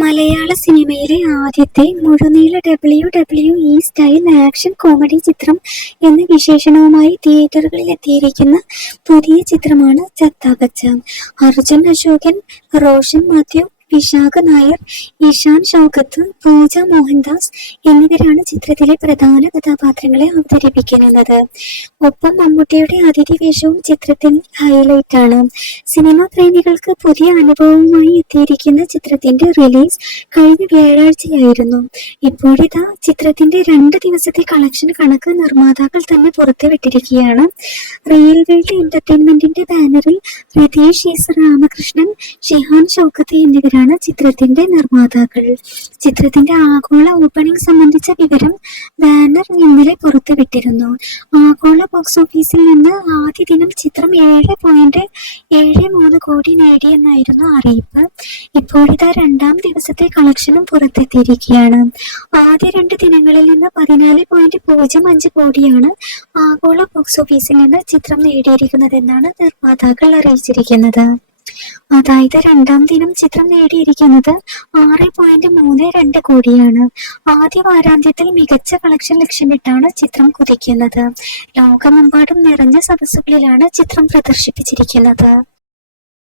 മലയാള സിനിമയിലെ ആദ്യത്തെ മുഴുനീള WWE style action comedy ചിത്രം എന്ന വിശേഷണവുമായി തിയേറ്ററുകളിലെത്തിയിരിക്കുന്ന പുതിയ ചിത്രമാണ് ചത്താ ബച്ച. അർജുൻ അശോകൻ, റോഷൻ മാത്യു, വിശാഖ നായർ, ഇഷാൻ ഷൗക്കത്ത്, പൂജ മോഹൻദാസ് എന്നിവരാണ് ചിത്രത്തിലെ പ്രധാന കഥാപാത്രങ്ങളെ അവതരിപ്പിക്കുന്നത്. ഒപ്പം മമ്മൂട്ടിയുടെ അതിഥി വേഷവും ചിത്രത്തിൽ ഹൈലൈറ്റാണ്. സിനിമാ പ്രേമികൾക്ക് പുതിയ അനുഭവവുമായി എത്തിയിരിക്കുന്ന ചിത്രത്തിന്റെ റിലീസ് കഴിഞ്ഞ വ്യാഴാഴ്ചയായിരുന്നു. ഇപ്പോഴിതാ ചിത്രത്തിന്റെ 2 ദിവസത്തെ കളക്ഷൻ കണക്ക് നിർമ്മാതാക്കൾ തന്നെ പുറത്തുവിട്ടിരിക്കുകയാണ്. റിയൽ വേൾഡ് എന്റർടൈൻമെന്റിന്റെ ബാനറിൽ റിതേഷ് എസ് രാമകൃഷ്ണൻ, ഷിഹാൻ ഷൗക്കത്ത് എന്നിവരാണ് ചിത്രത്തിന്റെ നിർമ്മാതാക്കൾ. ചിത്രത്തിന്റെ ആഗോള ഓപ്പണിംഗ് സംബന്ധിച്ച വിവരം ബാനർ ഇന്നലെ പുറത്തുവിട്ടിരുന്നു. ആഗോള ബോക്സ് ഓഫീസിൽ നിന്ന് ആദ്യ ദിനം ചിത്രം 7.73 കോടി നേടിയെന്നായിരുന്നു അറിയിപ്പ്. ഇപ്പോഴിതാ 2ാം ദിവസത്തെ കളക്ഷനും പുറത്തെത്തിയിരിക്കുകയാണ്. ആദ്യ 2 ദിനങ്ങളിൽ നിന്ന് 14.05 കോടിയാണ് ആഗോള ബോക്സ് ഓഫീസിൽ നിന്ന് ചിത്രം നേടിയിരിക്കുന്നതെന്നാണ് നിർമ്മാതാക്കൾ അറിയിച്ചിരിക്കുന്നത്. അതായത് 2ാം ദിനം ചിത്രം നേടിയിരിക്കുന്നത് 6.32 കോടിയാണ്. ആദ്യ വാരാന്ത്യത്തിൽ മികച്ച കളക്ഷൻ ലക്ഷ്യമിട്ടാണ് ചിത്രം കുതിക്കുന്നത്. ലോകമെമ്പാടും നിറഞ്ഞ സദസ്സുകളിലാണ് ചിത്രം പ്രദർശിപ്പിച്ചിരിക്കുന്നത്.